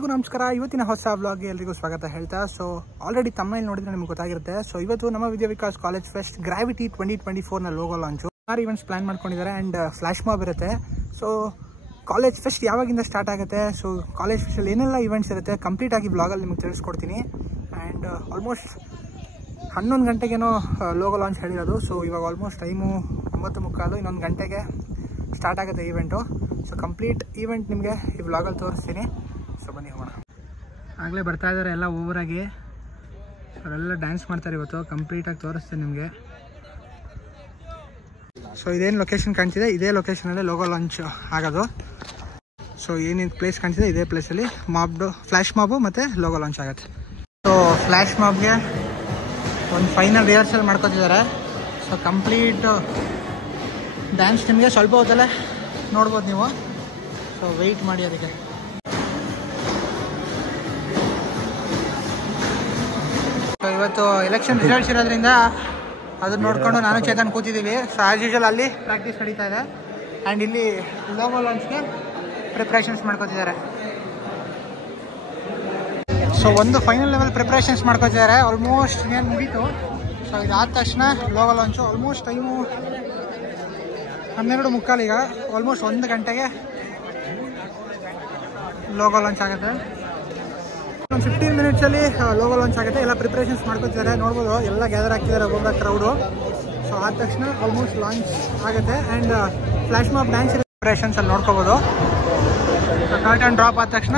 ಎಲ್ಲರಿಗೂ ನಮಸ್ಕಾರ. ಇವತ್ತಿನ ಹೊಸ ವ್ಲಾಗ್ಗೆ ಎಲ್ಲರಿಗೂ ಸ್ವಾಗತ ಹೇಳ್ತಾ. ಸೊ ಆಲ್ರೆಡಿ ತಮ್ಮನೇಲಿ ನೋಡಿದ್ರೆ ನಿಮ್ಗೆ ಗೊತ್ತಾಗಿರುತ್ತೆ. ಸೊ ಇವತ್ತು ನಮ್ಮ Vidya Vikas college fest gravity 2024ನ ಲೋಗೋ ಲಾಂಚು. 6 ಈವೆಂಟ್ಸ್ ಪ್ಲಾನ್ ಮಾಡ್ಕೊಂಡಿದ್ದಾರೆ ಆ್ಯಂಡ್ ಫ್ಲಾಶ್ ಮಾಬ್ ಇರುತ್ತೆ. ಸೊ ಕಾಲೇಜ್ ಫೆಸ್ಟ್ ಯಾವಾಗಿಂದ ಸ್ಟಾರ್ಟ್ ಆಗುತ್ತೆ, ಸೊ ಕಾಲೇಜ್ ಫೆಸ್ಟಲ್ಲಿ ಏನೆಲ್ಲ ಈವೆಂಟ್ಸ್ ಇರುತ್ತೆ ಕಂಪ್ಲೀಟ್ ಆಗಿ ಬ್ಲಾಗಲ್ಲಿ ನಿಮಗೆ ತಿಳಿಸ್ಕೊಡ್ತೀನಿ. ಆ್ಯಂಡ್ ಆಲ್ಮೋಸ್ಟ್ 11 ಗಂಟೆಗೇನೋ ಲೋಗೋ ಲಾಂಚ್ ಹೇಳಿರೋದು. ಸೊ ಇವಾಗ ಆಲ್ಮೋಸ್ಟ್ ಟೈಮು 9:15, ಇನ್ನೊಂದು ಗಂಟೆಗೆ ಸ್ಟಾರ್ಟ್ ಆಗುತ್ತೆ ಈವೆಂಟು. ಸೊ ಕಂಪ್ಲೀಟ್ ಈವೆಂಟ್ ನಿಮಗೆ ಈ ವ್ಲಾಗಲ್ಲಿ ತೋರಿಸ್ತೀನಿ. ಸೊ ಬನ್ನಿ ಹೋಗೋಣ. ಆಗಲೇ ಬರ್ತಾ ಇದ್ದಾರೆ ಎಲ್ಲ ಓವರಾಗಿ. ಅವರೆಲ್ಲ ಡ್ಯಾನ್ಸ್ ಮಾಡ್ತಾರೆ ಇವತ್ತು. ಕಂಪ್ಲೀಟಾಗಿ ತೋರಿಸ್ತೀನಿ ನಿಮಗೆ. ಸೊ ಇದೇನು ಲೊಕೇಶನ್ ಕಾಣ್ತಿದೆ, ಇದೇ ಲೊಕೇಶನಲ್ಲೇ ಲೋಗೋ ಲಾಂಚ್ ಆಗೋದು. ಸೊ ಏನೇನು ಪ್ಲೇಸ್ ಕಾಣ್ತಿದೆ ಇದೇ ಪ್ಲೇಸಲ್ಲಿ ಫ್ಲ್ಯಾಶ್ ಮಾಬು ಮತ್ತು ಲೋಗೋ ಲಾಂಚ್ ಆಗುತ್ತೆ. ಸೊ ಫ್ಲ್ಯಾಶ್ ಮಾಬ್ಗೆ ಒಂದು ಫೈನಲ್ ರಿಹರ್ಸಲ್ ಮಾಡ್ಕೊತಿದ್ದಾರೆ. ಸೊ ಕಂಪ್ಲೀಟ್ ಡ್ಯಾನ್ಸ್ ನಿಮಗೆ ಸ್ವಲ್ಪ ಹೊತ್ತಲ್ಲೇ ನೋಡ್ಬೋದು ನೀವು. ಸೊ ವೆಯ್ಟ್ ಮಾಡಿ ಅದಕ್ಕೆ. ಸೊ ಇವತ್ತು ಎಲೆಕ್ಷನ್ ರಿಸಲ್ಟ್ಸ್ ಇರೋದ್ರಿಂದ ಅದನ್ನ ನೋಡಿಕೊಂಡು ನಾನು ಚೇತನ್ ಕೂತಿದ್ದೀವಿ. ಸೊ ಆ್ಯಸ್ ಯೂಶುವಲ್ ಅಲ್ಲಿ ಪ್ರಾಕ್ಟೀಸ್ ನಡೀತಾ ಇದೆ ಆ್ಯಂಡ್ ಇಲ್ಲಿ ಲೋಗೋ ಲಾಂಚ್ಗೆ ಪ್ರಿಪ್ರೇಷನ್ಸ್ ಮಾಡ್ಕೋತಿದ್ದಾರೆ. ಸೊ ಒಂದು ಫೈನಲ್ ಲೆವೆಲ್ ಪ್ರಿಪ್ರೇಷನ್ಸ್ ಮಾಡ್ಕೋತಿದ್ದಾರೆ. ಆಲ್ಮೋಸ್ಟ್ ಏನು ಮುಗೀತು. ಸೊ ಇದಾದ ತಕ್ಷಣ ಲೋಗೋ ಲಾಂಚು. Almost time 12:45. ಈಗ ಆಲ್ಮೋಸ್ಟ್ 1 ಗಂಟೆಗೆ ಲೋಗೋ ಲಾಂಚ್ ಆಗುತ್ತೆ. ಒಂದು 15 ಮಿನಿಟ್ಸಲ್ಲಿ ಲೋಗೋ ಲಾಂಚ್ ಆಗುತ್ತೆ. ಎಲ್ಲ ಪ್ರಿಪ್ರೇಷನ್ಸ್ ಮಾಡ್ಕೊತಿದ್ದಾರೆ. ನೋಡ್ಬೋದು ಎಲ್ಲ ಗ್ಯಾದರ್ ಆಗ್ತಿದ್ದಾರೆ ಒಬ್ಬೊಬ್ಬ ಕ್ರೌಡು. ಸೊ ಆದ ತಕ್ಷಣ ಆಲ್ಮೋಸ್ಟ್ ಲಾಂಚ್ ಆಗುತ್ತೆ. ಆ್ಯಂಡ್ ಫ್ಲ್ಯಾಶ್ ಮಾಬ್ ಡ್ಯಾನ್ಸ್ ಪ್ರಿಪ್ರೇಷನ್ಸಲ್ಲಿ ನೋಡ್ಕೋಬೋದು. ಸೊ ಕರ್ಟನ್ ಡ್ರಾಪ್ ಆದ ತಕ್ಷಣ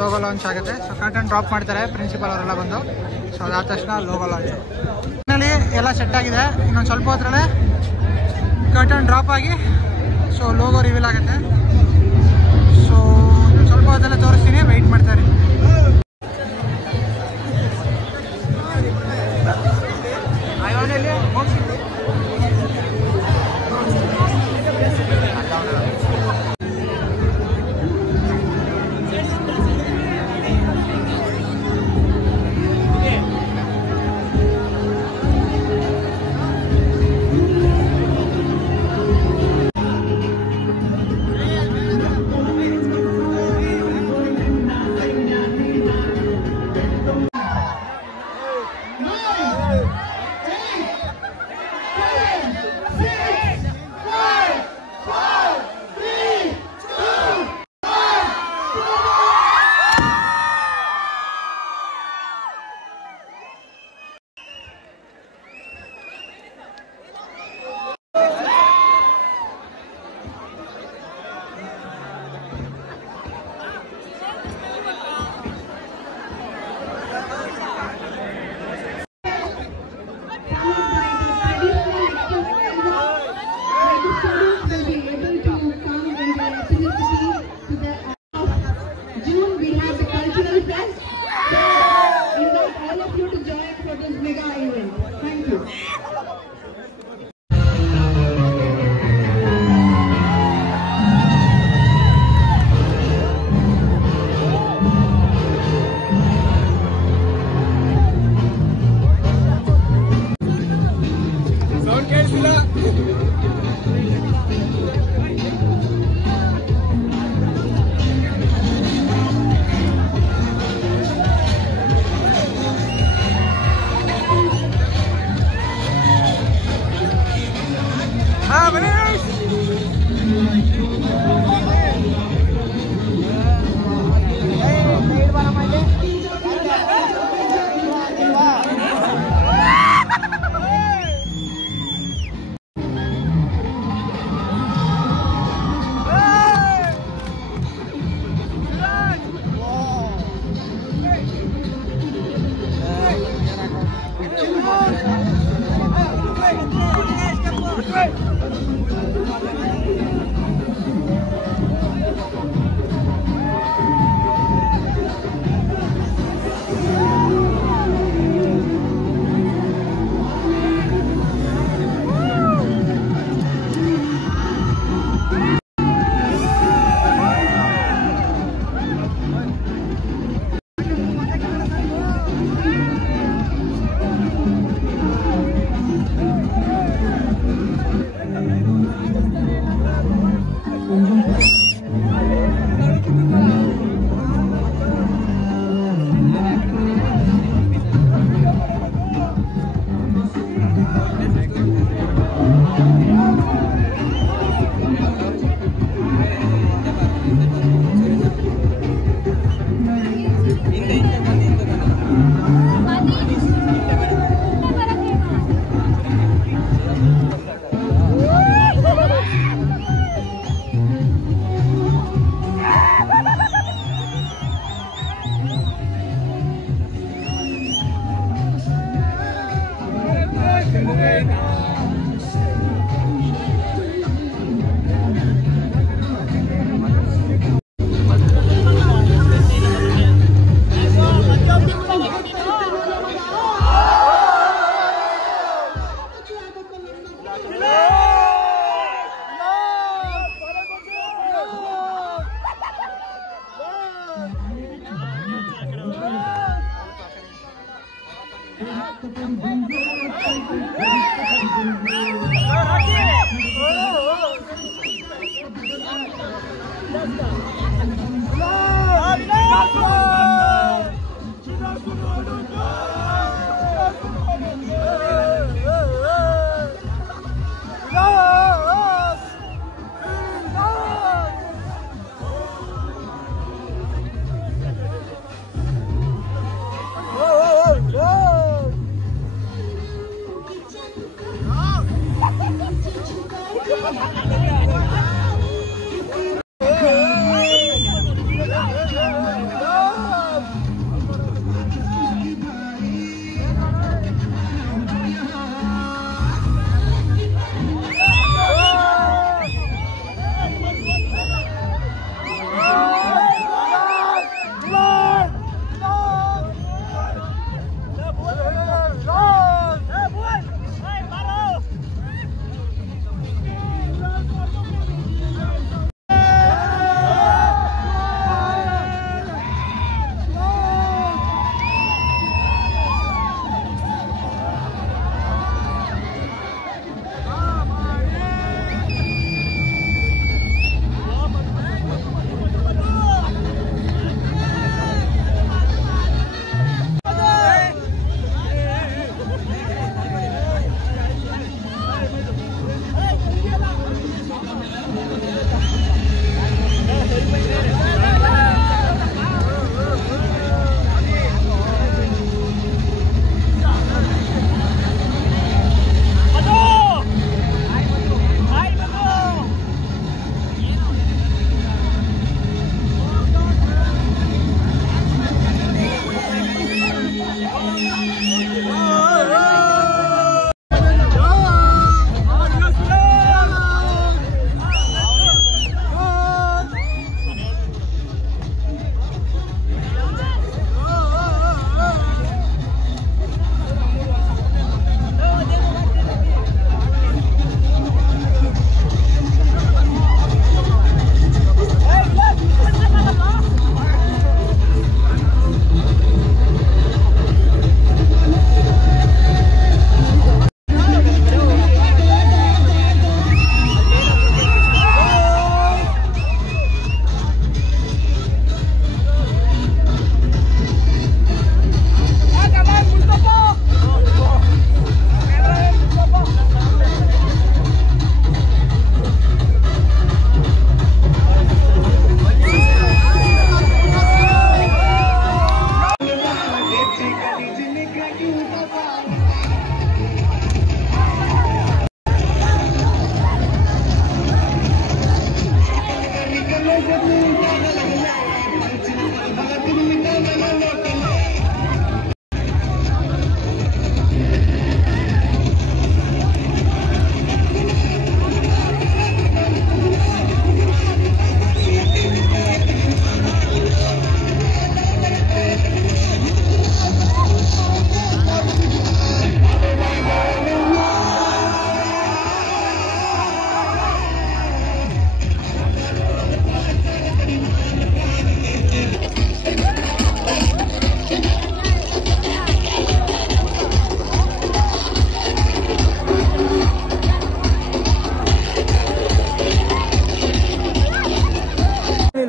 ಲೋಗೋ ಲಾಂಚ್ ಆಗುತ್ತೆ. ಸೊ ಕರ್ಟನ್ ಡ್ರಾಪ್ ಮಾಡ್ತಾರೆ ಪ್ರಿನ್ಸಿಪಲ್ ಅವರೆಲ್ಲ ಬಂದು. ಸೊ ಅದಾದ ತಕ್ಷಣ ಲೋಗೋ ಲಾಂಚ್ ಫೈನಲಿ ಎಲ್ಲ ಸೆಟ್ ಆಗಿದೆ. ಇನ್ನೊಂದು ಸ್ವಲ್ಪ ಹೊತ್ತರಲ್ಲೇ ಕರ್ಟನ್ ಡ್ರಾಪ್ ಆಗಿ ಸೊ ಲೋಗೋ ರಿವೀಲ್ ಆಗುತ್ತೆ. ಸೊ ಸ್ವಲ್ಪ ಹೊತ್ತಲ್ಲೇ ತೋರಿಸ್ತೀನಿ, ವೆಯ್ಟ್ ಮಾಡ್ತಾರೆ.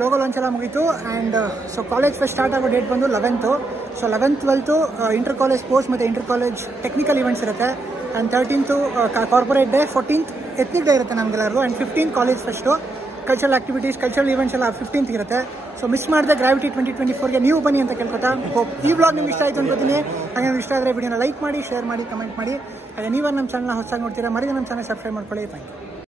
ಲೋಗೋ ಲಾಂಚ್ ಎಲ್ಲ ಮುಗೀತು and so college first start ಆಗೋ ಡೇಟ್ ಬಂದು 11th. So 11th 12th inter college sports ಮತ್ತು ಇಂಟರ್ ಕಾಲೇಜ್ ಟೆಕ್ನಿಕಲ್ ಇವೆಂಟ್ಸ್ ಇರುತ್ತೆ. And 13th corporate day, 14th ethnic day ಇರುತ್ತೆ ನಮಗೆಲ್ಲರಿಗೂ. And 15th college first cultural activities, cultural events ಎಲ್ಲ 15th ಇರುತ್ತೆ. So miss ಮಾಡಿದೆ gravity 2024ಗೆ ನೀವು ಬನ್ನಿ ಅಂತ ಕೇಳ್ಕೊತಾ ಹೋಪ್ ಈ ವ್ಲಾಗ್ ನಿಮ್ಗೆ ಇಷ್ಟ ಆಯಿತು ಅನ್ಕೋತೀನಿ. ಹಾಗೆ ನಿಮ್ಗೆ ಇಷ್ಟ ಆದರೆ ವಿಡಿಯೋನ ಲೈಕ್ ಮಾಡಿ, ಶೇರ್ ಮಾಡಿ, ಕಮೆಂಟ್ ಮಾಡಿ. ಹಾಗೆ ನೀವು ನಮ್ಮ ಚಾನಲ್ನ ಹೊಸದಾಗಿ ನೋಡ್ತೀರಾ, ಮರಿದ ನಮ್ಮ ಚಾನಲ್ ಸಬ್ಸ್ಕ್ರೈಬ್ ಮಾಡ್ಕೊಳ್ಳಿ. Thank you.